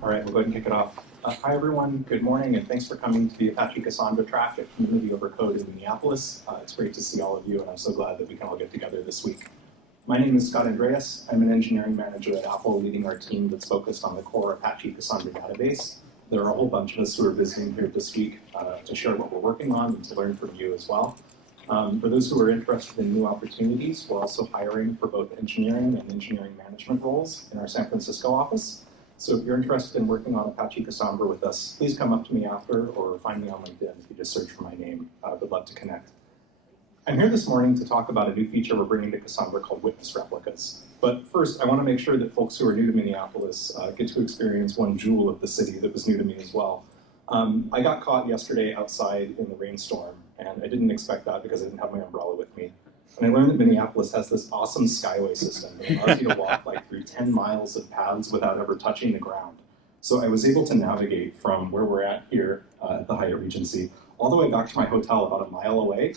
All right, we'll go ahead and kick it off. Hi, everyone. Good morning, and thanks for coming to the Apache Cassandra track at Community Over Code in Minneapolis. It's great to see all of you, and I'm so glad that we can all get together this week. My name is Andreas. I'm an engineering manager at Apple, leading our team that's focused on the core Apache Cassandra database. There are a whole bunch of us who are visiting here this week to share what we're working on and to learn from you as well. For those who are interested in new opportunities, we're also hiring for both engineering and engineering management roles in our San Francisco office. So if you're interested in working on Apache Cassandra with us, please come up to me after or find me on LinkedIn if you just search for my name. Would love to connect. I'm here this morning to talk about a new feature we're bringing to Cassandra called Witness Replicas. But first, I want to make sure that folks who are new to Minneapolis get to experience one jewel of the city that was new to me as well. I got caught yesterday outside in the rainstorm, and I didn't expect that because I didn't have my umbrella with me. And I learned that Minneapolis has this awesome skyway system that allows you to walk through 10 miles of paths without ever touching the ground. So I was able to navigate from where we're at here at the Hyatt Regency all the way back to my hotel about a mile away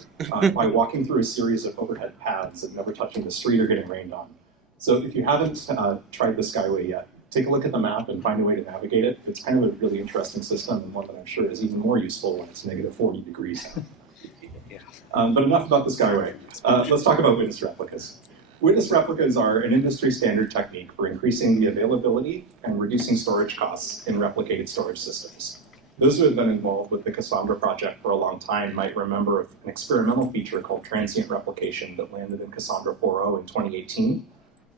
by walking through a series of overhead paths and never touching the street or getting rained on. So if you haven't tried the skyway yet, take a look at the map and find a way to navigate it. It's kind of a really interesting system and one that I'm sure is even more useful when it's negative 40 degrees. But enough about the skyway. Let's talk about witness replicas. Witness replicas are an industry standard technique for increasing the availability and reducing storage costs in replicated storage systems. Those who have been involved with the Cassandra project for a long time might remember an experimental feature called transient replication that landed in Cassandra 4.0 in 2018.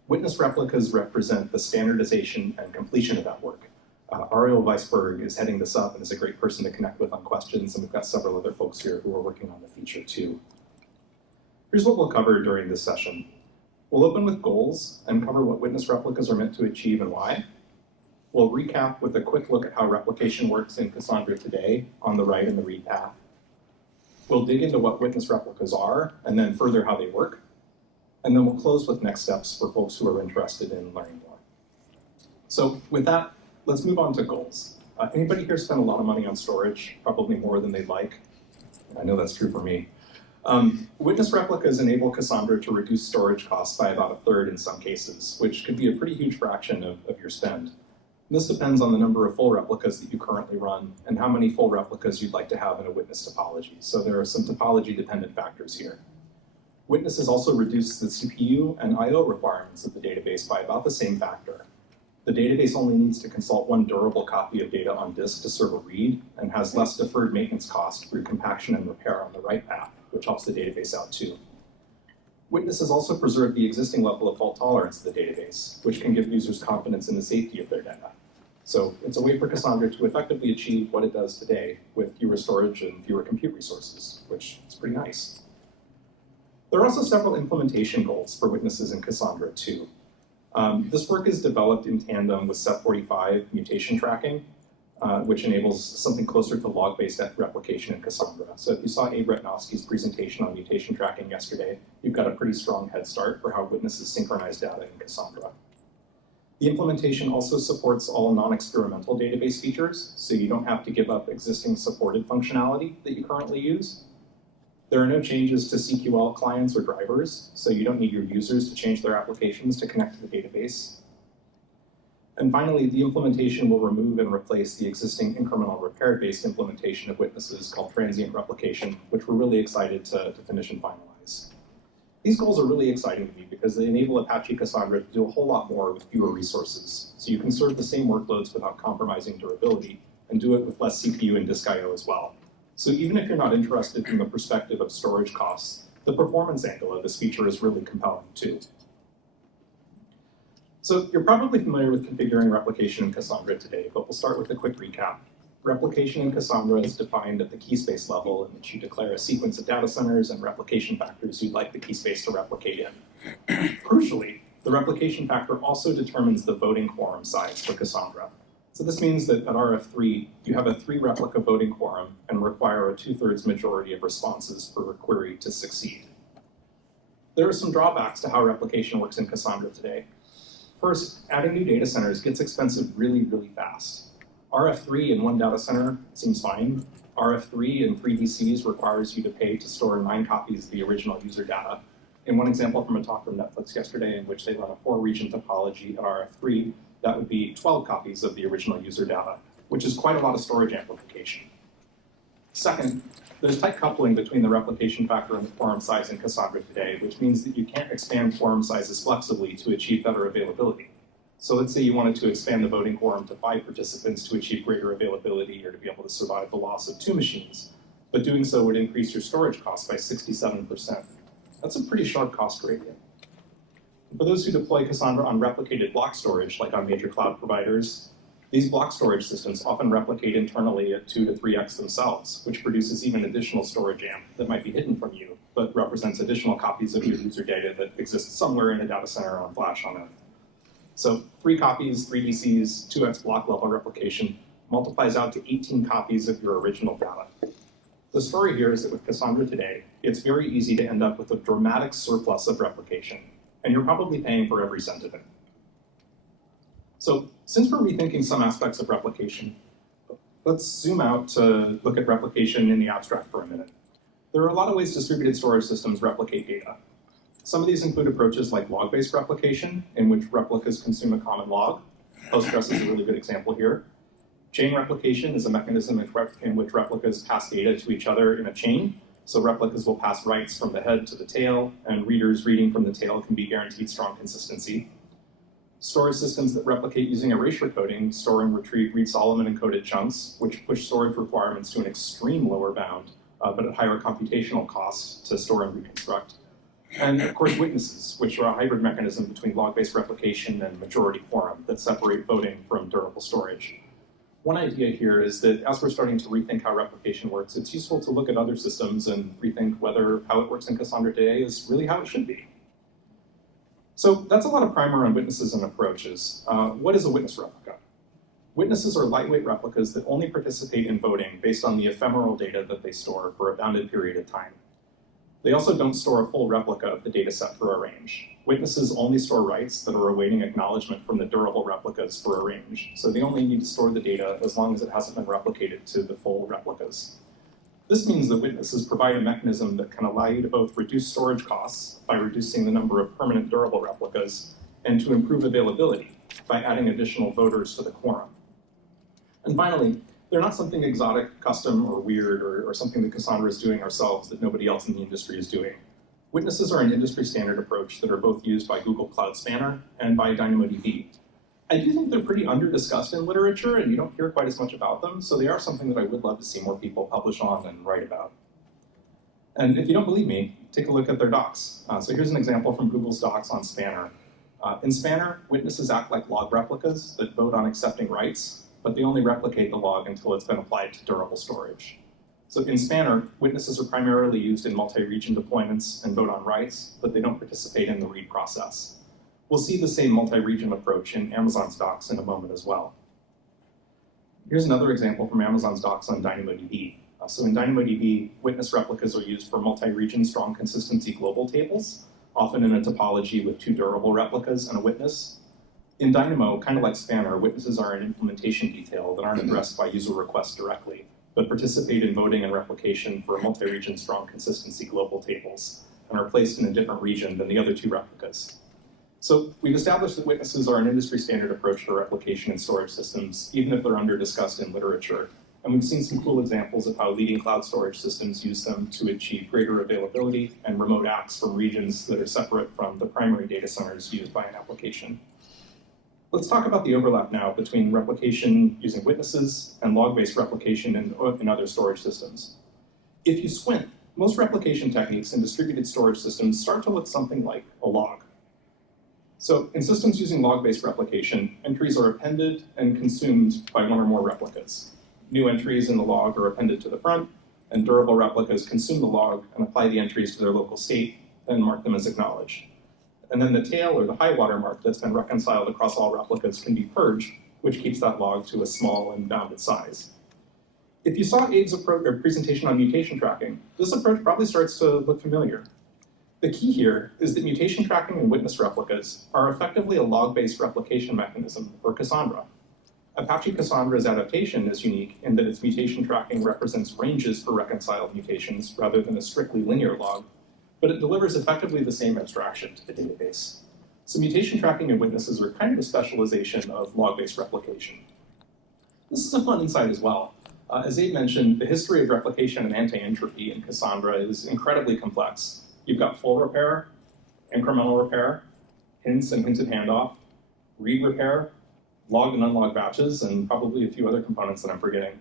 Witness replicas represent the standardization and completion of that work. Ariel Weisberg is heading this up and is a great person to connect with on questions, and we've got several other folks here who are working on the feature too. Here's what we'll cover during this session. We'll open with goals and cover what witness replicas are meant to achieve and why. We'll recap with a quick look at how replication works in Cassandra today on the write and the read path. We'll dig into what witness replicas are and then further how they work. And then we'll close with next steps for folks who are interested in learning more. So with that, let's move on to goals. Anybody here spend a lot of money on storage? Probably more than they'd like. I know that's true for me. Witness replicas enable Cassandra to reduce storage costs by about 1/3 in some cases, which could be a pretty huge fraction of your spend. And this depends on the number of full replicas that you currently run and how many full replicas you'd like to have in a witness topology. So there are some topology-dependent factors here. Witnesses also reduce the CPU and I/O requirements of the database by about the same factor. The database only needs to consult one durable copy of data on disk to serve a read and has less deferred maintenance cost through compaction and repair on the write path, which helps the database out too. Witnesses also preserve the existing level of fault tolerance of the database, which can give users confidence in the safety of their data. So it's a way for Cassandra to effectively achieve what it does today with fewer storage and fewer compute resources, which is pretty nice. There are also several implementation goals for witnesses in Cassandra too. This work is developed in tandem with SEP45 mutation tracking, which enables something closer to log-based replication in Cassandra. So if you saw Abe Retnowski's presentation on mutation tracking yesterday, you've got a pretty strong head start for how witnesses synchronize data in Cassandra. The implementation also supports all non-experimental database features, so you don't have to give up existing supported functionality that you currently use. There are no changes to CQL clients or drivers, so you don't need your users to change their applications to connect to the database. And finally, the implementation will remove and replace the existing incremental repair-based implementation of witnesses called transient replication, which we're really excited to finish and finalize. These goals are really exciting to me because they enable Apache Cassandra to do a whole lot more with fewer resources. So you can serve the same workloads without compromising durability and do it with less CPU and disk I/O as well. So even if you're not interested from the perspective of storage costs, the performance angle of this feature is really compelling too. So you're probably familiar with configuring replication in Cassandra today, but we'll start with a quick recap. Replication in Cassandra is defined at the key space level, in which you declare a sequence of data centers and replication factors you'd like the key space to replicate in. Crucially, the replication factor also determines the voting quorum size for Cassandra. So this means that at RF3, you have a 3-replica voting quorum and require a 2/3 majority of responses for a query to succeed. There are some drawbacks to how replication works in Cassandra today. First, adding new data centers gets expensive really, really fast. RF3 in one data center seems fine. RF3 in 3 DCs requires you to pay to store 9 copies of the original user data. In one example from a talk from Netflix yesterday in which they run a 4-region topology at RF3, that would be 12 copies of the original user data, which is quite a lot of storage amplification. Second, there's tight coupling between the replication factor and the quorum size in Cassandra today, which means that you can't expand quorum sizes flexibly to achieve better availability. So let's say you wanted to expand the voting quorum to 5 participants to achieve greater availability or to be able to survive the loss of 2 machines, but doing so would increase your storage costs by 67%. That's a pretty sharp cost gradient. For those who deploy Cassandra on replicated block storage, like on major cloud providers, these block storage systems often replicate internally at 2 to 3x themselves, which produces even additional storage amp that might be hidden from you, but represents additional copies of your user data that exists somewhere in a data center on flash on Earth. So 3 copies, 3 DCs, 2x block level replication multiplies out to 18 copies of your original data. The story here is that with Cassandra today, it's very easy to end up with a dramatic surplus of replication, and you're probably paying for every cent of it. So since we're rethinking some aspects of replication, let's zoom out to look at replication in the abstract for a minute. There are a lot of ways distributed storage systems replicate data. Some of these include approaches like log-based replication, in which replicas consume a common log. Postgres is a really good example here. Chain replication is a mechanism in which replicas pass data to each other in a chain. So replicas will pass writes from the head to the tail, and readers reading from the tail can be guaranteed strong consistency. Storage systems that replicate using erasure coding store and retrieve Reed-Solomon encoded chunks, which push storage requirements to an extreme lower bound, but at higher computational costs to store and reconstruct. And of course, witnesses, which are a hybrid mechanism between log-based replication and majority quorum that separate voting from durable storage. One idea here is that as we're starting to rethink how replication works, it's useful to look at other systems and rethink whether how it works in Cassandra today is really how it should be. So that's a lot of primer on witnesses and approaches. What is a witness replica? Witnesses are lightweight replicas that only participate in voting based on the ephemeral data that they store for a bounded period of time. They also don't store a full replica of the data set for a range. Witnesses only store writes that are awaiting acknowledgement from the durable replicas for a range. So they only need to store the data as long as it hasn't been replicated to the full replicas. This means that witnesses provide a mechanism that can allow you to both reduce storage costs by reducing the number of permanent durable replicas and to improve availability by adding additional voters to the quorum. And finally, they're not something exotic, custom, or weird, or something that Cassandra is doing ourselves that nobody else in the industry is doing. Witnesses are an industry standard approach that are both used by Google Cloud Spanner and by DynamoDB. I do think they're pretty under-discussed in literature, and you don't hear quite as much about them, so they are something that I would love to see more people publish on and write about. And if you don't believe me, take a look at their docs. So here's an example from Google's docs on Spanner. In Spanner, witnesses act like log replicas that vote on accepting writes, but they only replicate the log until it's been applied to durable storage. So in Spanner, witnesses are primarily used in multi-region deployments and vote on writes, but they don't participate in the read process. We'll see the same multi-region approach in Amazon's docs in a moment as well. Here's another example from Amazon's docs on DynamoDB. So in DynamoDB, witness replicas are used for multi-region strong consistency global tables, often in a topology with 2 durable replicas and a witness. In Dynamo, kind of like Spanner, witnesses are an implementation detail that aren't addressed by user requests directly, but participate in voting and replication for multi-region strong consistency global tables and are placed in a different region than the other 2 replicas. So we've established that witnesses are an industry standard approach for replication in storage systems, even if they're under-discussed in literature. And we've seen some cool examples of how leading cloud storage systems use them to achieve greater availability and remote acts from regions that are separate from the primary data centers used by an application. Let's talk about the overlap now between replication using witnesses and log-based replication in other storage systems. If you squint, most replication techniques in distributed storage systems start to look something like a log. So in systems using log-based replication, entries are appended and consumed by one or more replicas. New entries in the log are appended to the front, and durable replicas consume the log and apply the entries to their local state, then mark them as acknowledged. And then the tail or the high water mark that's been reconciled across all replicas can be purged, which keeps that log to a small and bounded size. If you saw Abe's presentation on mutation tracking, this approach probably starts to look familiar. The key here is that mutation tracking and witness replicas are effectively a log-based replication mechanism for Cassandra. Apache Cassandra's adaptation is unique in that its mutation tracking represents ranges for reconciled mutations rather than a strictly linear log, but it delivers effectively the same abstraction to the database. So mutation tracking and witnesses are kind of a specialization of log-based replication. This is a fun insight as well. As Abe mentioned, the history of replication and anti-entropy in Cassandra is incredibly complex. You've got full repair, incremental repair, hints and hinted handoff, read repair, logged and unlogged batches, and probably a few other components that I'm forgetting.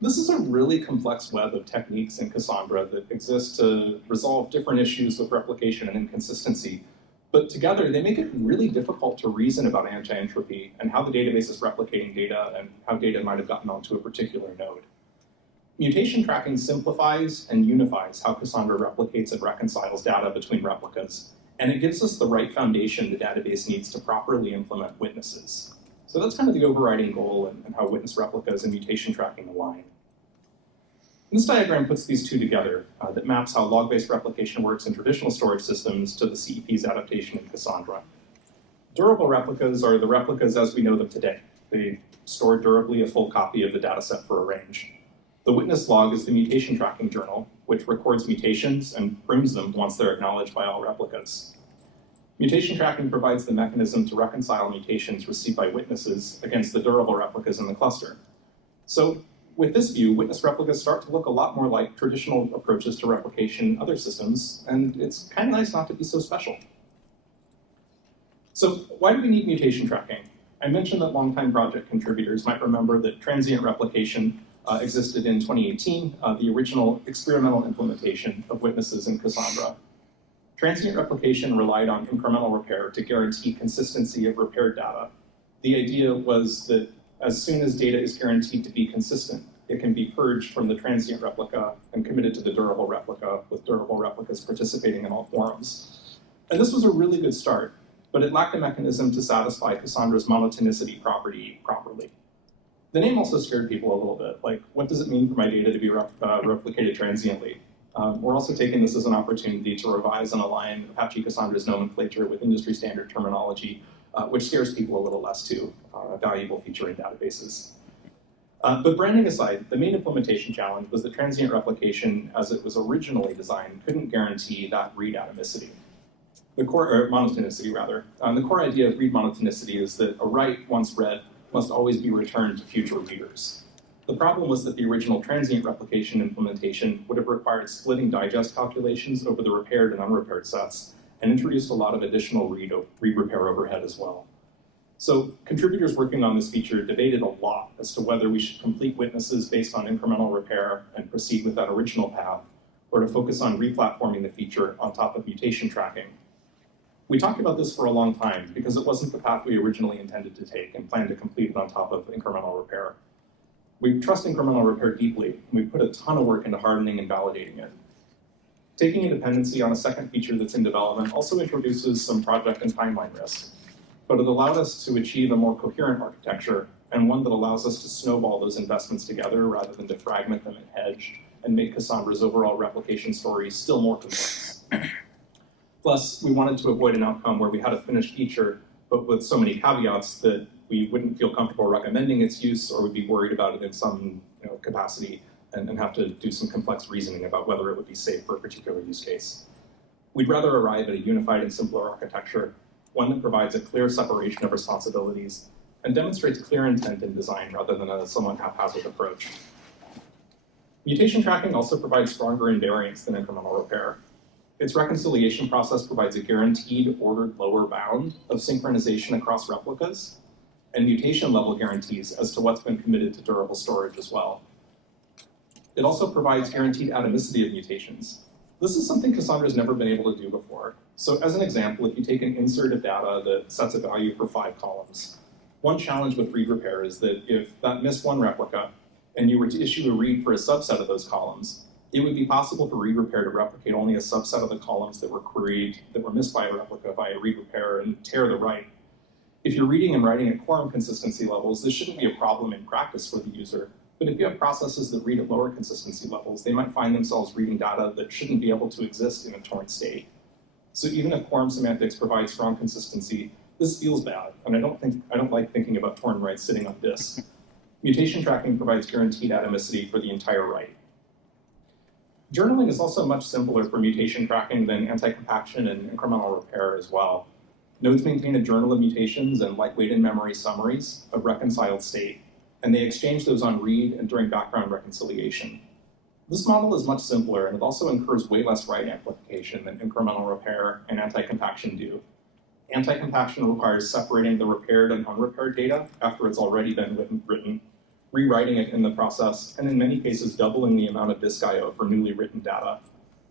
This is a really complex web of techniques in Cassandra that exist to resolve different issues with replication and inconsistency. But together, they make it really difficult to reason about anti-entropy and how the database is replicating data and how data might have gotten onto a particular node. Mutation tracking simplifies and unifies how Cassandra replicates and reconciles data between replicas, and it gives us the right foundation the database needs to properly implement witnesses. So that's kind of the overriding goal and how witness replicas and mutation tracking align. This diagram puts these two together that maps how log-based replication works in traditional storage systems to the CEP's adaptation in Cassandra. Durable replicas are the replicas as we know them today. They store durably a full copy of the dataset for a range. The witness log is the mutation tracking journal, which records mutations and brings them once they're acknowledged by all replicas. Mutation tracking provides the mechanism to reconcile mutations received by witnesses against the durable replicas in the cluster. So with this view, witness replicas start to look a lot more like traditional approaches to replication in other systems, and it's kind of nice not to be so special. So why do we need mutation tracking? I mentioned that longtime project contributors might remember that transient replication existed in 2018, the original experimental implementation of witnesses in Cassandra. Transient replication relied on incremental repair to guarantee consistency of repaired data. The idea was that as soon as data is guaranteed to be consistent, it can be purged from the transient replica and committed to the durable replica, with durable replicas participating in all forums. And this was a really good start, but it lacked a mechanism to satisfy Cassandra's monotonicity property properly. The name also scared people a little bit, like, what does it mean for my data to be replicated transiently? We're also taking this as an opportunity to revise and align Apache Cassandra's nomenclature with industry standard terminology, which scares people a little less too, a valuable feature in databases. But branding aside, the main implementation challenge was that transient replication, as it was originally designed, couldn't guarantee that read atomicity. The core, or monotonicity rather. The core idea of read monotonicity is that a write once read must always be returned to future readers. The problem was that the original transient replication implementation would have required splitting digest calculations over the repaired and unrepaired sets, and introduced a lot of additional read repair overhead as well. So contributors working on this feature debated a lot as to whether we should complete witnesses based on incremental repair and proceed with that original path, or to focus on replatforming the feature on top of mutation tracking. We talked about this for a long time because it wasn't the path we originally intended to take and planned to complete it on top of incremental repair. We trust incremental repair deeply, and we put a ton of work into hardening and validating it. Taking a dependency on a second feature that's in development also introduces some project and timeline risk, but it allowed us to achieve a more coherent architecture and one that allows us to snowball those investments together rather than to fragment them and hedge and make Cassandra's overall replication story still more complex. Plus, we wanted to avoid an outcome where we had a finished feature, but with so many caveats that we wouldn't feel comfortable recommending its use or would be worried about it in some capacity and have to do some complex reasoning about whether it would be safe for a particular use case. We'd rather arrive at a unified and simpler architecture, one that provides a clear separation of responsibilities and demonstrates clear intent in design rather than a somewhat haphazard approach. Mutation tracking also provides stronger invariance than incremental repair. Its reconciliation process provides a guaranteed ordered lower bound of synchronization across replicas and mutation level guarantees as to what's been committed to durable storage as well. It also provides guaranteed atomicity of mutations. This is something Cassandra's never been able to do before. So as an example, if you take an insert of data that sets a value for 5 columns, one challenge with read repair is that if that missed one replica and you were to issue a read for a subset of those columns, it would be possible for read repair to replicate only a subset of the columns that were queried, that were missed by a replica via read repair and tear the write. If you're reading and writing at quorum consistency levels, this shouldn't be a problem in practice for the user. But if you have processes that read at lower consistency levels, they might find themselves reading data that shouldn't be able to exist in a torn state. So even if quorum semantics provide strong consistency, this feels bad, and I don't like thinking about torn writes sitting on disk. Mutation tracking provides guaranteed atomicity for the entire write. Journaling is also much simpler for mutation tracking than anti-compaction and incremental repair as well. Nodes maintain a journal of mutations and lightweight in-memory summaries of reconciled state, and they exchange those on read and during background reconciliation. This model is much simpler, and it also incurs way less write amplification than incremental repair and anti-compaction do. Anti-compaction requires separating the repaired and unrepaired data after it's already been written, rewriting it in the process, and in many cases doubling the amount of disk I/O for newly written data.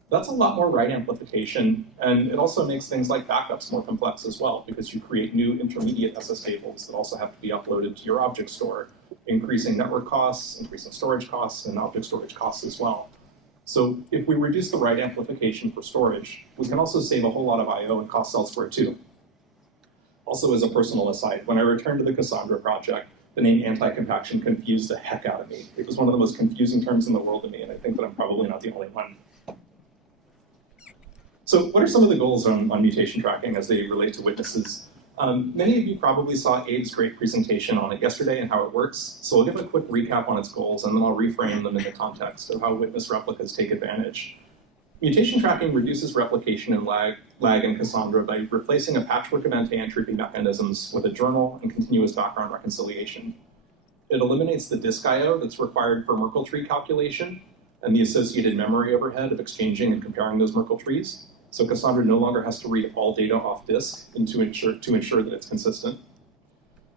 That's a lot more write amplification, and it also makes things like backups more complex as well, because you create new intermediate SS tables that also have to be uploaded to your object store, increasing network costs, increasing storage costs, and object storage costs as well. So if we reduce the write amplification for storage, we can also save a whole lot of I/O and costs elsewhere too. Also, as a personal aside, when I returned to the Cassandra project, the name anti-compaction confused the heck out of me. It was one of the most confusing terms in the world to me, and I think that I'm probably not the only one. So what are some of the goals on mutation tracking as they relate to witnesses? Many of you probably saw Abe's great presentation on it yesterday and how it works, so I'll give a quick recap on its goals, and then I'll reframe them in the context of how witness replicas take advantage. Mutation tracking reduces replication and lag in Cassandra by replacing a patchwork of anti-entropy mechanisms with a journal and continuous background reconciliation. It eliminates the disk I/O that's required for Merkle tree calculation and the associated memory overhead of exchanging and comparing those Merkle trees. So Cassandra no longer has to read all data off disk to ensure that it's consistent.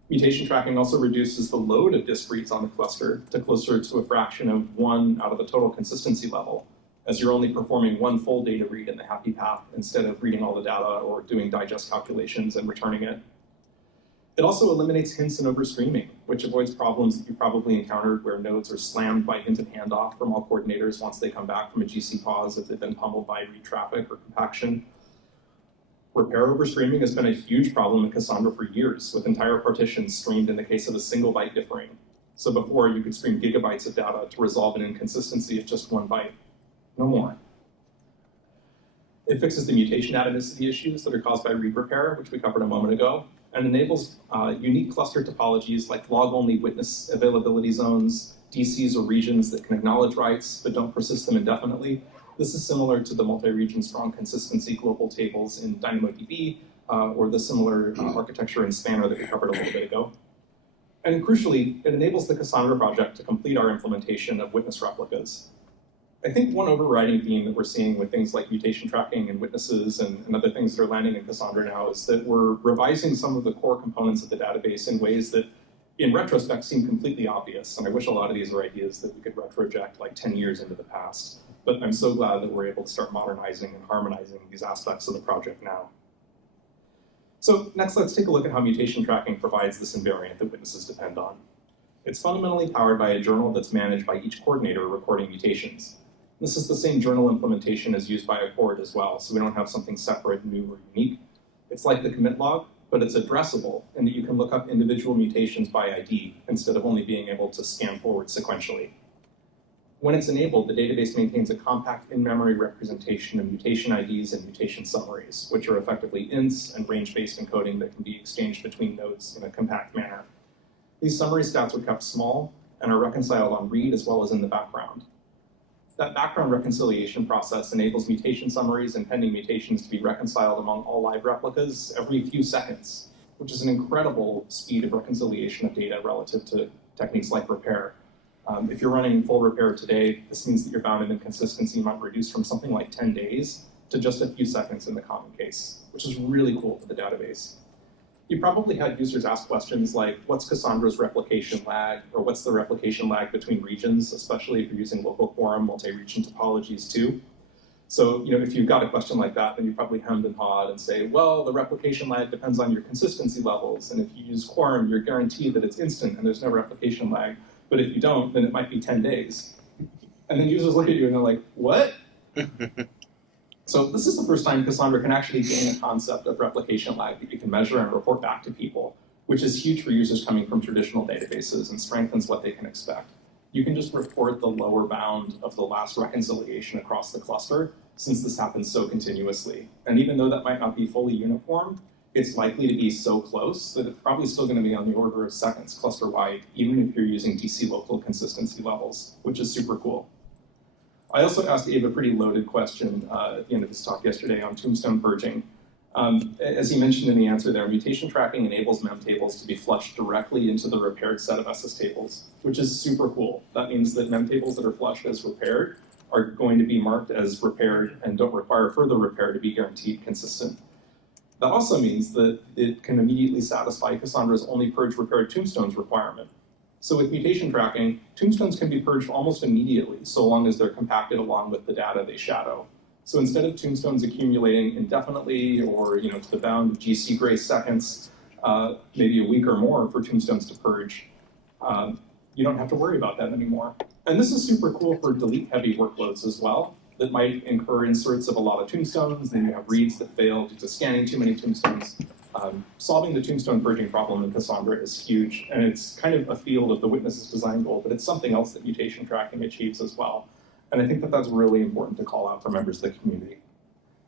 Mutation tracking also reduces the load of disk reads on the cluster to closer to a fraction of 1 out of the total consistency level, as you're only performing one full data read in the happy path instead of reading all the data or doing digest calculations and returning it. It also eliminates hints and overstreaming, which avoids problems that you probably encountered where nodes are slammed by hinted handoff from all coordinators once they come back from a GC pause if they've been pummeled by read traffic or compaction. Repair overstreaming has been a huge problem in Cassandra for years, with entire partitions streamed in the case of a single byte differing. So before, you could stream gigabytes of data to resolve an inconsistency of just 1 byte. No more. It fixes the mutation atomicity issues that are caused by read repair, which we covered a moment ago, and enables unique cluster topologies like log-only witness availability zones, DCs or regions that can acknowledge writes but don't persist them indefinitely. This is similar to the multi-region strong consistency global tables in DynamoDB or the similar architecture in Spanner that we covered a little bit ago. And crucially, it enables the Cassandra project to complete our implementation of witness replicas. I think one overriding theme that we're seeing with things like mutation tracking and witnesses and other things that are landing in Cassandra now is that we're revising some of the core components of the database in ways that, in retrospect, seem completely obvious. And I wish a lot of these are ideas that we could retroject like 10 years into the past. But I'm so glad that we're able to start modernizing and harmonizing these aspects of the project now. So next, let's take a look at how mutation tracking provides this invariant that witnesses depend on. It's fundamentally powered by a journal that's managed by each coordinator recording mutations. This is the same journal implementation as used by a coord as well, so we don't have something separate, new, or unique. It's like the commit log, but it's addressable in that you can look up individual mutations by ID instead of only being able to scan forward sequentially. When it's enabled, the database maintains a compact in-memory representation of mutation IDs and mutation summaries, which are effectively ints and range-based encoding that can be exchanged between nodes in a compact manner. These summary stats are kept small and are reconciled on read as well as in the background. That background reconciliation process enables mutation summaries and pending mutations to be reconciled among all live replicas every few seconds, which is an incredible speed of reconciliation of data relative to techniques like repair. If you're running full repair today, this means that your bounded inconsistency might reduce from something like 10 days to just a few seconds in the common case, which is really cool for the database. You probably had users ask questions like, what's Cassandra's replication lag, or what's the replication lag between regions, especially if you're using local quorum multi-region topologies too. So if you've got a question like that, then you probably hemmed and hawed and say, well, the replication lag depends on your consistency levels, and if you use quorum, you're guaranteed that it's instant and there's no replication lag. But if you don't, then it might be 10 days. And then users look at you and they're like, what? So this is the first time Cassandra can actually gain a concept of replication lag that you can measure and report back to people, which is huge for users coming from traditional databases and strengthens what they can expect. You can just report the lower bound of the last reconciliation across the cluster, since this happens so continuously. And even though that might not be fully uniform, it's likely to be so close that it's probably still going to be on the order of seconds cluster-wide, even if you're using DC local consistency levels, which is super cool. I also asked Abe a pretty loaded question at the end of his talk yesterday on tombstone purging. As you mentioned in the answer there, mutation tracking enables mem tables to be flushed directly into the repaired set of SS tables, which is super cool. That means that mem tables that are flushed as repaired are going to be marked as repaired and don't require further repair to be guaranteed consistent. That also means that it can immediately satisfy Cassandra's only purge repaired tombstones requirement. So with mutation tracking, tombstones can be purged almost immediately, so long as they're compacted along with the data they shadow. So instead of tombstones accumulating indefinitely or to the bound of GC gray seconds, maybe a week or more for tombstones to purge, you don't have to worry about that anymore. And this is super cool for delete-heavy workloads as well that might incur inserts of a lot of tombstones, then you have reads that fail due to scanning too many tombstones. Solving the tombstone purging problem in Cassandra is huge, and it's kind of a field of the Witness's design goal, but it's something else that mutation tracking achieves as well. And I think that that's really important to call out for members of the community.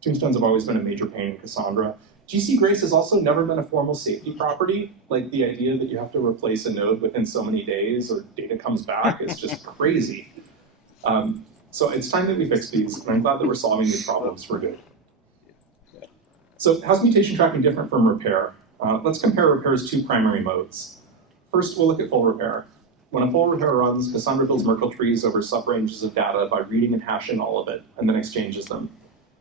Tombstones have always been a major pain in Cassandra. GC Grace has also never been a formal safety property. Like the idea that you have to replace a node within so many days or data comes back is just crazy. So it's time that we fix these, and I'm glad that we're solving these problems for good. So how's mutation tracking different from repair? Let's compare repair's two primary modes. First, we'll look at full repair. When a full repair runs, Cassandra builds Merkle trees over subranges of data by reading and hashing all of it, and then exchanges them.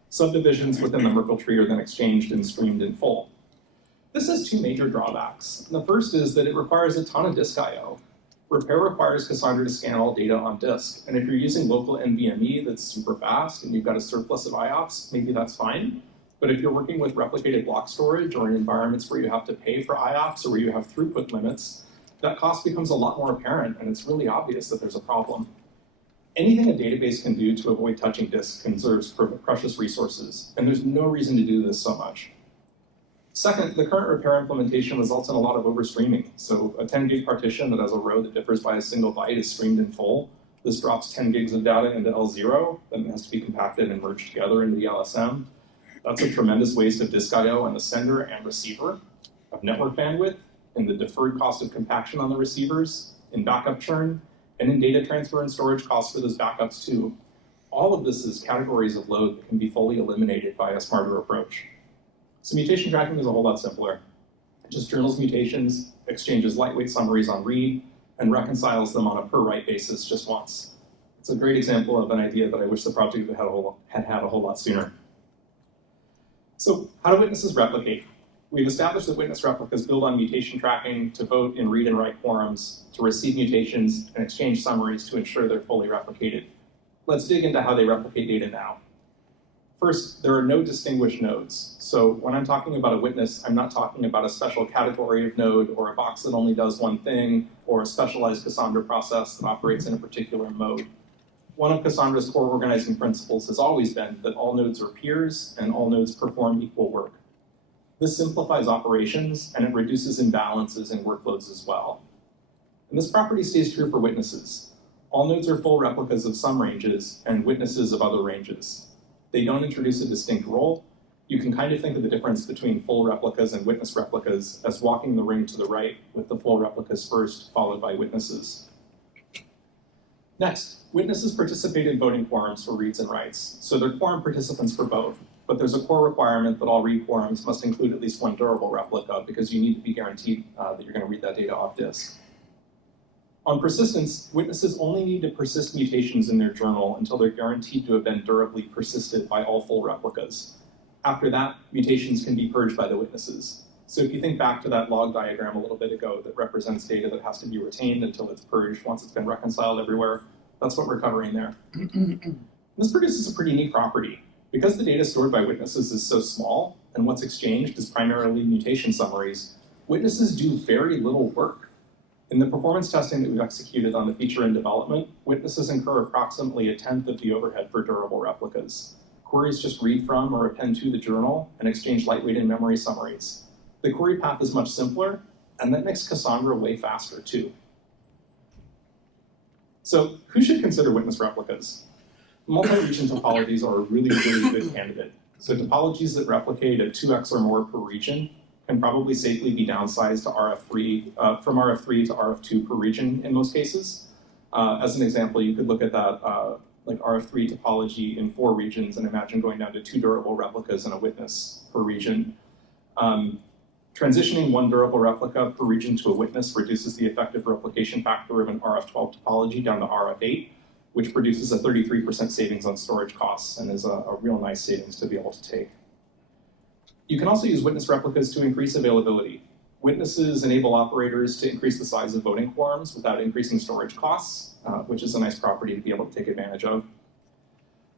Subdivisions within the Merkle tree are then exchanged and streamed in full. This has two major drawbacks. The first is that it requires a ton of disk I/O. Repair requires Cassandra to scan all data on disk, and if you're using local NVMe that's super fast and you've got a surplus of IOPS, maybe that's fine. But if you're working with replicated block storage or in environments where you have to pay for IOPS or where you have throughput limits, that cost becomes a lot more apparent, and it's really obvious that there's a problem. Anything a database can do to avoid touching disk conserves precious resources, and there's no reason to do this so much. Second, the current repair implementation results in a lot of overstreaming. So a 10 gig partition that has a row that differs by a single byte is streamed in full. This drops 10 gigs of data into L0, then it has to be compacted and merged together into the LSM. That's a tremendous waste of disk I/O on the sender and receiver, of network bandwidth, and the deferred cost of compaction on the receivers, in backup churn, and in data transfer and storage costs for those backups too. All of this is categories of load that can be fully eliminated by a smarter approach. So mutation tracking is a whole lot simpler. It just journals mutations, exchanges lightweight summaries on read, and reconciles them on a per write basis just once. It's a great example of an idea that I wish the project had had a whole lot sooner. So how do witnesses replicate? We've established that witness replicas build on mutation tracking to vote in read and write quorums, to receive mutations, and exchange summaries to ensure they're fully replicated. Let's dig into how they replicate data now. First, there are no distinguished nodes. So when I'm talking about a witness, I'm not talking about a special category of node or a box that only does one thing or a specialized Cassandra process that operates in a particular mode. One of Cassandra's core organizing principles has always been that all nodes are peers and all nodes perform equal work. This simplifies operations and it reduces imbalances in workloads as well. And this property stays true for witnesses. All nodes are full replicas of some ranges and witnesses of other ranges. They don't introduce a distinct role. You can kind of think of the difference between full replicas and witness replicas as walking the ring to the right with the full replicas first, followed by witnesses. Next, witnesses participate in voting quorums for reads and writes. So they're quorum participants for both, but there's a core requirement that all read quorums must include at least one durable replica because you need to be guaranteed that you're going to read that data off disk. On persistence, witnesses only need to persist mutations in their journal until they're guaranteed to have been durably persisted by all full replicas. After that, mutations can be purged by the witnesses. So if you think back to that log diagram a little bit ago that represents data that has to be retained until it's purged once it's been reconciled everywhere, that's what we're covering there. This produces a pretty neat property. Because the data stored by witnesses is so small, and what's exchanged is primarily mutation summaries, witnesses do very little work. In the performance testing that we've executed on the feature in development, witnesses incur approximately 1/10 of the overhead for durable replicas. Queries just read from or append to the journal and exchange lightweight in-memory summaries. The query path is much simpler, and that makes Cassandra way faster too. So who should consider witness replicas? Multi-region topologies are a really, really good candidate. So topologies that replicate at 2x or more per region can probably safely be downsized to RF3, from RF3 to RF2 per region in most cases. As an example, you could look at that like RF3 topology in 4 regions, and imagine going down to 2 durable replicas and a witness per region. Transitioning 1 durable replica per region to a witness reduces the effective replication factor of an RF12 topology down to RF8, which produces a 33% savings on storage costs and is a real nice savings to be able to take. You can also use witness replicas to increase availability. Witnesses enable operators to increase the size of voting quorums without increasing storage costs, which is a nice property to be able to take advantage of.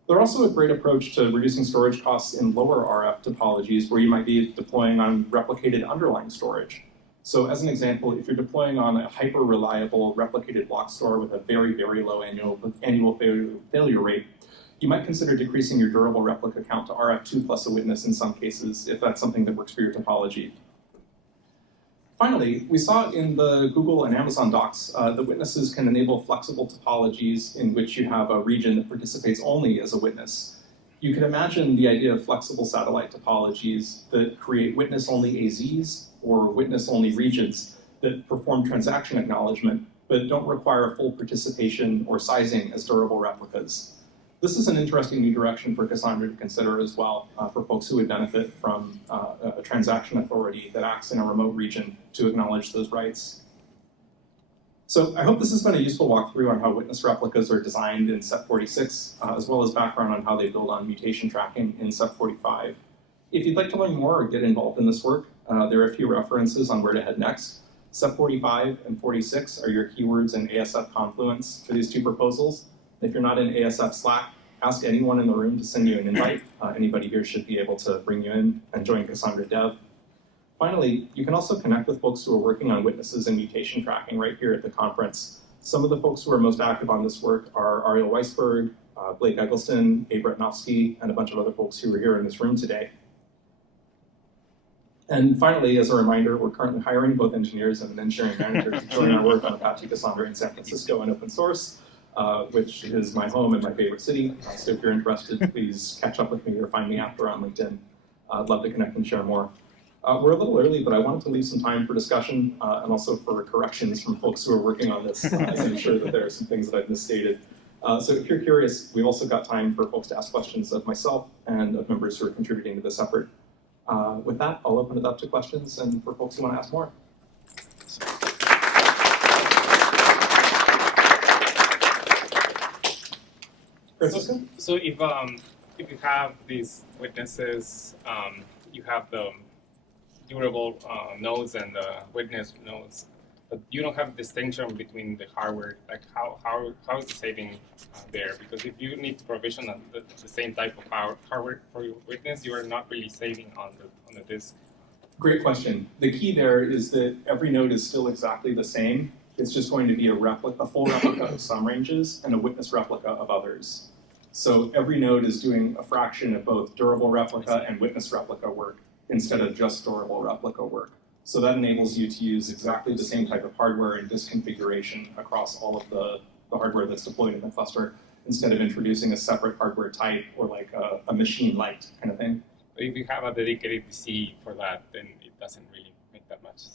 They're also a great approach to reducing storage costs in lower RF topologies where you might be deploying on replicated underlying storage. So as an example, if you're deploying on a hyper-reliable replicated block store with a very, very low annual failure rate, you might consider decreasing your durable replica count to RF2 plus a witness in some cases, if that's something that works for your topology. Finally, we saw in the Google and Amazon docs that witnesses can enable flexible topologies in which you have a region that participates only as a witness. You can imagine the idea of flexible satellite topologies that create witness-only AZs or witness-only regions that perform transaction acknowledgement but don't require full participation or sizing as durable replicas. This is an interesting new direction for Cassandra to consider as well for folks who would benefit from a transaction authority that acts in a remote region to acknowledge those rights. So I hope this has been a useful walkthrough on how witness replicas are designed in SEP 46, as well as background on how they build on mutation tracking in SEP 45. If you'd like to learn more or get involved in this work, there are a few references on where to head next. SEP 45 and 46 are your keywords in ASF Confluence for these 2 proposals. If you're not in ASF Slack, ask anyone in the room to send you an invite. Anybody here should be able to bring you in and join Cassandra Dev. Finally, you can also connect with folks who are working on witnesses and mutation tracking right here at the conference. Some of the folks who are most active on this work are Ariel Weisberg, Blake Eggleston, Abe Retnofsky, and a bunch of other folks who are here in this room today. And finally, as a reminder, we're currently hiring both engineers and an engineering manager to join our work on Apache Cassandra in San Francisco and open source. Which is my home and my favorite city. So if you're interested, please catch up with me or find me after on LinkedIn. I'd love to connect and share more. We're a little early, but I wanted to leave some time for discussion and also for corrections from folks who are working on this, as I'm sure that there are some things that I've misstated. So if you're curious, we've also got time for folks to ask questions of myself and of members who are contributing to this effort. With that, I'll open it up to questions and for folks who want to ask more. So if you have these witnesses, you have the durable nodes and the witness nodes, but you don't have distinction between the hardware. Like how is the saving there? Because if you need to provision the same type of hardware for your witness, you are not really saving on the disk. Great question. The key there is that every node is still exactly the same. It's just going to be a full replica of some ranges and a witness replica of others. So every node is doing a fraction of both durable replica and witness replica work instead of just durable replica work. So that enables you to use exactly the same type of hardware and disk configuration across all of the hardware that's deployed in the cluster instead of introducing a separate hardware type or like a machine light kind of thing. But if you have a dedicated DC for that, then it doesn't really make that much.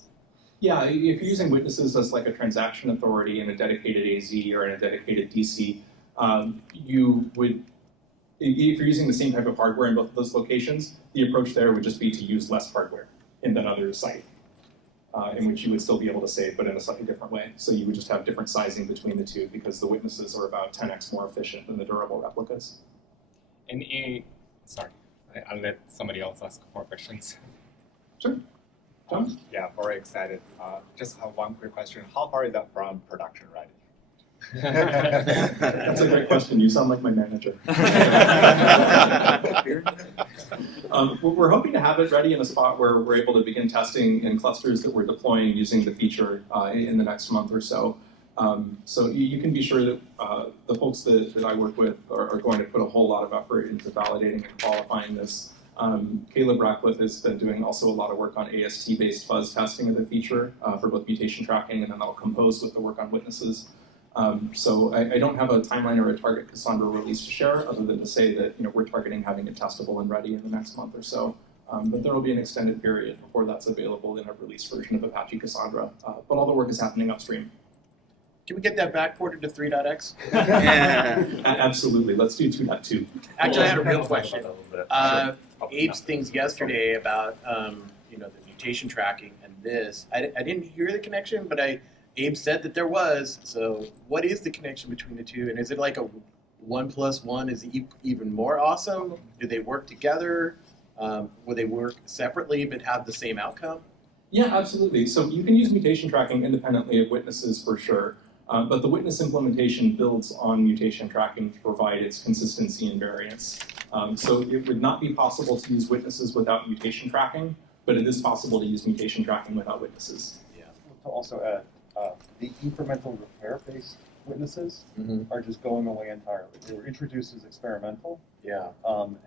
Yeah, if you're using witnesses as like a transaction authority in a dedicated AZ or in a dedicated DC, you would, if you're using the same type of hardware in both of those locations, the approach there would just be to use less hardware in that other site, in which you would still be able to save, but in a slightly different way. So you would just have different sizing between the two because the witnesses are about 10x more efficient than the durable replicas. And sorry, I'll let somebody else ask more questions. Sure. John? Yeah, very excited. Just have one quick question. How far is that from production ready? That's a great question. You sound like my manager. We're hoping to have it ready in a spot where we're able to begin testing in clusters that we're deploying using the feature in the next month or so. So you can be sure that the folks that I work with are going to put a whole lot of effort into validating and qualifying this. Caleb Ratcliffe has been doing also a lot of work on AST-based fuzz testing of the feature for both mutation tracking, and then that'll compose with the work on witnesses. So I don't have a timeline or a target Cassandra release to share, other than to say that we're targeting having it testable and ready in the next month or so. But there will be an extended period before that's available in a release version of Apache Cassandra. But all the work is happening upstream. Can we get that backported to 3.x? Absolutely. Let's do 2.2. Actually, I had a real question. Abe's things yesterday about the mutation tracking and this. I didn't hear the connection, but Abe said that there was. So what is the connection between the two? And is it like a 1 + 1 is even more awesome? Do they work together? Will they work separately but have the same outcome? Yeah, absolutely. So you can use mutation tracking independently of witnesses for sure. But the witness implementation builds on mutation tracking to provide its consistency and variance. So it would not be possible to use witnesses without mutation tracking, but it is possible to use mutation tracking without witnesses. Yeah. To also add, the incremental repair-based witnesses are just going away entirely. They were introduced as experimental,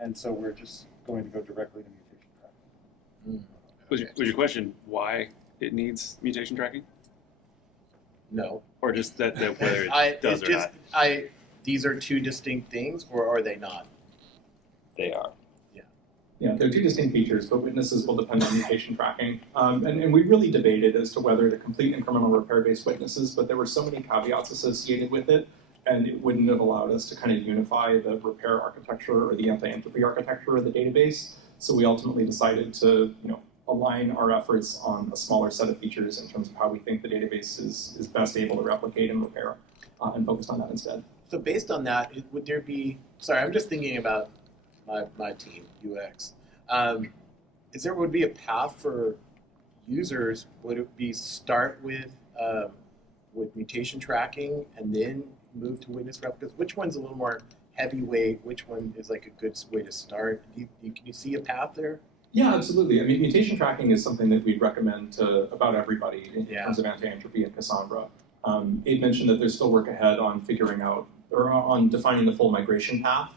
and so we're just going to go directly to mutation tracking. Was your question why it needs mutation tracking? No. Or just that whether it does or not? These are two distinct things, or are they not? They are. Yeah, they're two distinct features, but witnesses will depend on mutation tracking. And we really debated as to whether to complete incremental repair-based witnesses, but there were so many caveats associated with it, and it wouldn't have allowed us to kind of unify the repair architecture or the anti-entropy architecture of the database. So we ultimately decided to, align our efforts on a smaller set of features in terms of how we think the database is best able to replicate and repair, and focused on that instead. So based on that, would there be, sorry, I'm just thinking about my team, UX. Would be a path for users, would it be start with mutation tracking and then move to witness replicas? Which one's a little more heavyweight? Which one is like a good way to start? Can you see a path there? Yeah, absolutely. I mean, mutation tracking is something that we'd recommend to about everybody in terms of anti-entropy and Cassandra. Abe mentioned that there's still work ahead on figuring out, or on defining the full migration path,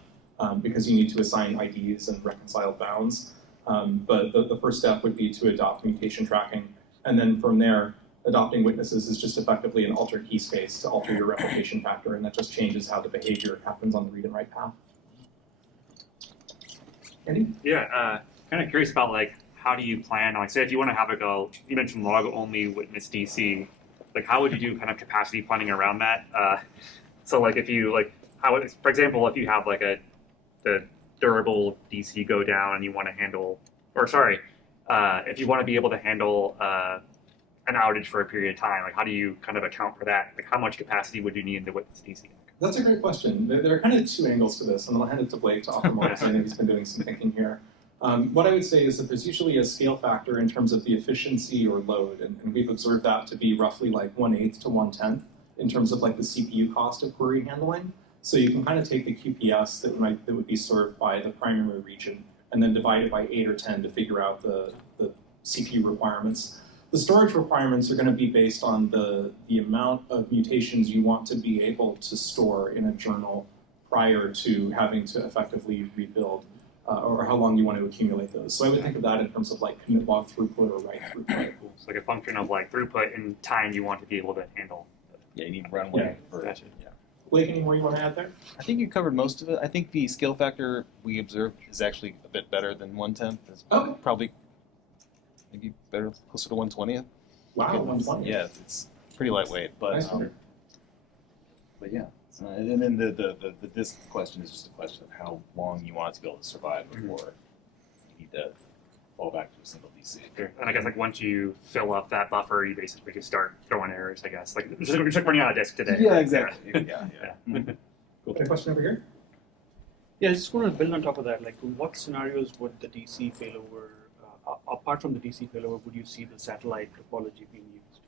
because you need to assign IDs and reconcile bounds. But the first step would be to adopt mutation tracking. And then from there, adopting witnesses is just effectively an altered key space to alter your replication factor, and that just changes how the behavior happens on the read and write path. Andy? Yeah, kind of curious about how do you plan on, say if you want to have you mentioned log only witness DC, how would you do kind of capacity planning around that? So if you for example, if you have the durable DC go down and you want to handle, if you want to be able to handle an outage for a period of time, how do you kind of account for that? How much capacity would you need in the witness DC? That's a great question. There are kind of two angles to this, and I'll hand it to Blake to offer more, because I know he's been doing some thinking here. What I would say is that there's usually a scale factor in terms of the efficiency or load, and we've observed that to be roughly 1/8 to 1/10 in terms of the CPU cost of query handling. So you can kind of take the QPS that would be served by the primary region and then divide it by 8 or 10 to figure out the CPU requirements. The storage requirements are going to be based on the amount of mutations you want to be able to store in a journal prior to having to effectively rebuild, or how long you want to accumulate those. So I would think of that in terms of commit log throughput or write throughput. It's a function of throughput and time you want to be able to handle. Yeah, you need runway for Gotcha. Yeah. Blake, any more you want to add there? I think you covered most of it. I think the scale factor we observed is actually a bit better than 1/10. It's probably maybe better, closer to 1/20. Wow, 1/20. Yeah, it's pretty lightweight, but Nice. but yeah. And then the disk question is just a question of how long you want it to be able to survive before you need to fall back to a single DC. Sure. And I guess once you fill up that buffer, you basically just start throwing errors. I guess you're just running out of disk today. Yeah, exactly. Yeah. Cool. A question over here? Yeah, I just want to build on top of that. In what scenarios would the DC failover, apart from the DC failover, would you see the satellite topology being used?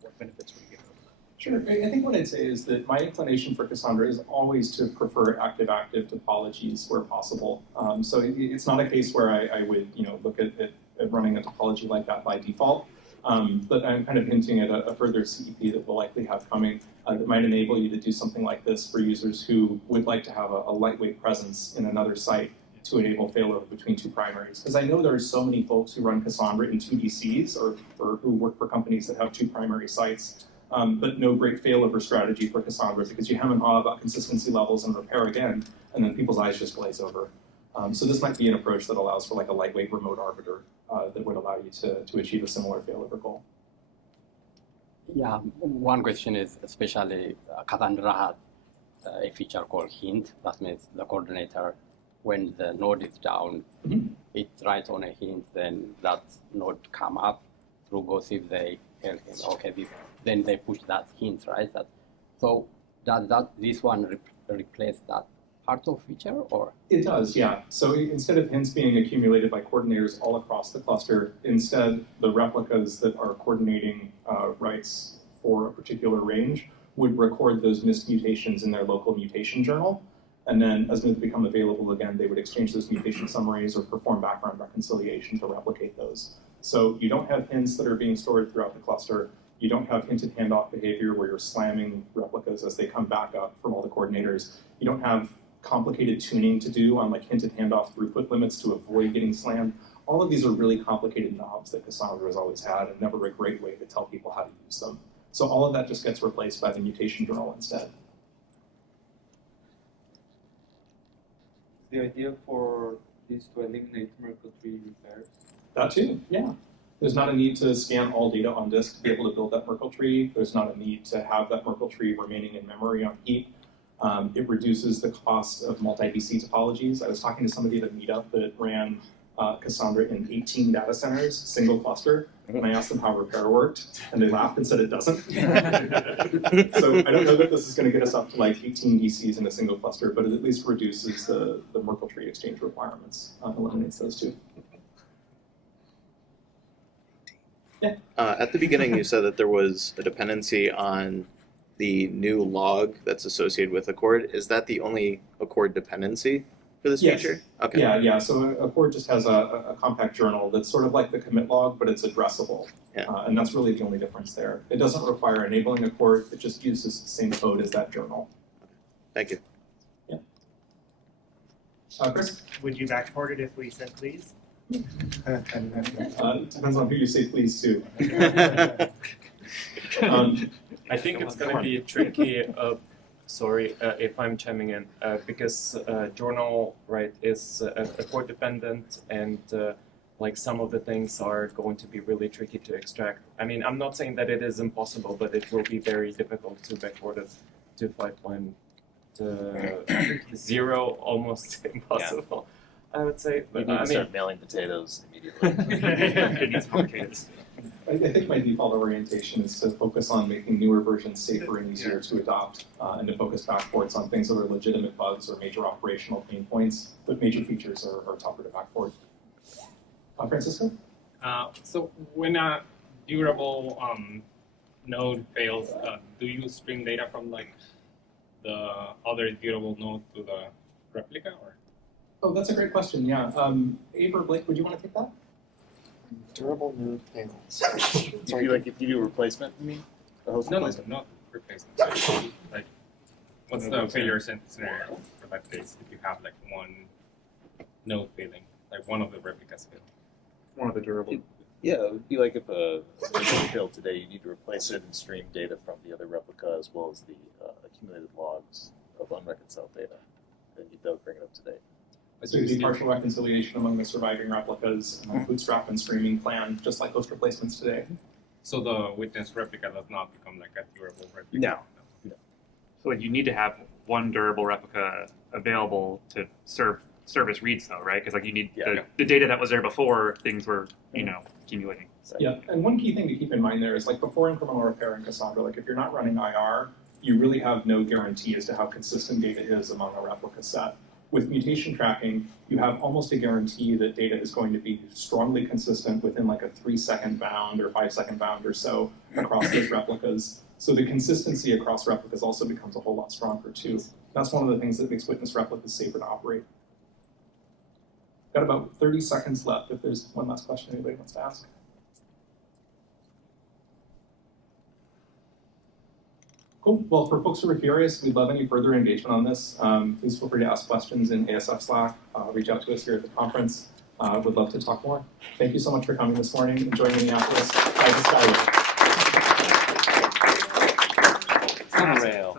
What benefits would you get out of that? Sure. I think what I'd say is that my inclination for Cassandra is always to prefer active-active topologies where possible. So it's not a case where I would look at running a topology like that by default. But I'm kind of hinting at a further CEP that we'll likely have coming that might enable you to do something like this for users who would like to have a lightweight presence in another site to enable failover between two primaries. Because I know there are so many folks who run Cassandra in two DCs or who work for companies that have two primary sites, but no great failover strategy for Cassandra because you hem and haw about consistency levels and repair again, and then people's eyes just glaze over. So this might be an approach that allows for a lightweight remote arbiter that would allow you to achieve a similar failover goal. Yeah, one question is especially Cassandra had a feature called hint. That means the coordinator, when the node is down, it writes on a hint, then that node come up through gossip. They tell him, okay, then they push that hint, right? So does this one replace that part of feature, or? It does, yeah. So instead of hints being accumulated by coordinators all across the cluster, instead the replicas that are coordinating writes for a particular range would record those missed mutations in their local mutation journal. And then as they become available again, they would exchange those mutation summaries or perform background reconciliation to replicate those. So you don't have hints that are being stored throughout the cluster. You don't have hinted handoff behavior where you're slamming replicas as they come back up from all the coordinators. You don't have complicated tuning to do on like hinted handoff throughput limits to avoid getting slammed. All of these are really complicated knobs that Cassandra has always had and never a great way to tell people how to use them. So all of that just gets replaced by the mutation journal instead. The idea for this to eliminate Merkle tree repairs? That too, yeah. There's not a need to scan all data on disk to be able to build that Merkle tree. There's not a need to have that Merkle tree remaining in memory on heap. It reduces the cost of multi-DC topologies. I was talking to somebody at a meetup that ran Cassandra in 18 data centers, single cluster, and I asked them how repair worked, and they laughed and said it doesn't. So I don't know that this is going to get us up to like 18 DCs in a single cluster, but it at least reduces the Merkle tree exchange requirements, eliminates those two. Yeah. At the beginning, you said that there was a dependency on the new log that's associated with Accord. Is that the only Accord dependency for this feature? Okay. Yeah. So Accord just has a compact journal that's sort of like the commit log, but it's addressable. Yeah. And that's really the only difference there. It doesn't require enabling Accord. It just uses the same code as that journal. Thank you. Yeah. Chris? Would you backport it if we said please? It depends on who you say please to. I think it's going to be tricky, if I'm chiming in, because journal, right, is Accord dependent, and like some of the things are going to be really tricky to extract. I mean, I'm not saying that it is impossible, but it will be very difficult to backport it to 5.0, almost impossible. I would say, but you need I to mean, start mailing potatoes immediately. It needs complicated. I think my default orientation is to focus on making newer versions safer and easier to adopt, and to focus backports on things that are legitimate bugs or major operational pain points, but major features are tougher to backport. Francisco? So when a durable node fails, do you stream data from like the other durable node to the replica, or? Oh, that's a great question, yeah. Abe or Blake, would you want to take that? Durable node fails. So if you do a replacement, you mean? A host replacement? No, not replacement. Like, what's the failure scenario for that case if you have like one node failing, like one of the replicas fail? One of the durable. Yeah, it would be like if a replica failed today, you need to replace it and stream data from the other replica as well as the accumulated logs of unreconciled data. And they'll bring it up to date. So you do partial reconciliation among the surviving replicas, bootstrap and streaming plan, just like host replacements today. So the witness replica does not become like a durable replica? No. So like you need to have one durable replica available to service reads though, right? Because like you need the data that was there before things were, accumulating. So. Yeah, and one key thing to keep in mind there is like before incremental repair in Cassandra, like if you're not running IR, you really have no guarantee as to how consistent data is among a replica set. With mutation tracking, you have almost a guarantee that data is going to be strongly consistent within like a 3-second bound or 5-second bound or so across those replicas. So the consistency across replicas also becomes a whole lot stronger too. That's one of the things that makes witness replicas safer to operate. Got about 30 seconds left if there's one last question anybody wants to ask. Cool. Well, for folks who are curious, we'd love any further engagement on this. Please feel free to ask questions in ASF Slack. Reach out to us here at the conference. Would love to talk more. Thank you so much for coming this morning. Enjoy Minneapolis. Bye, Skyway. Rail.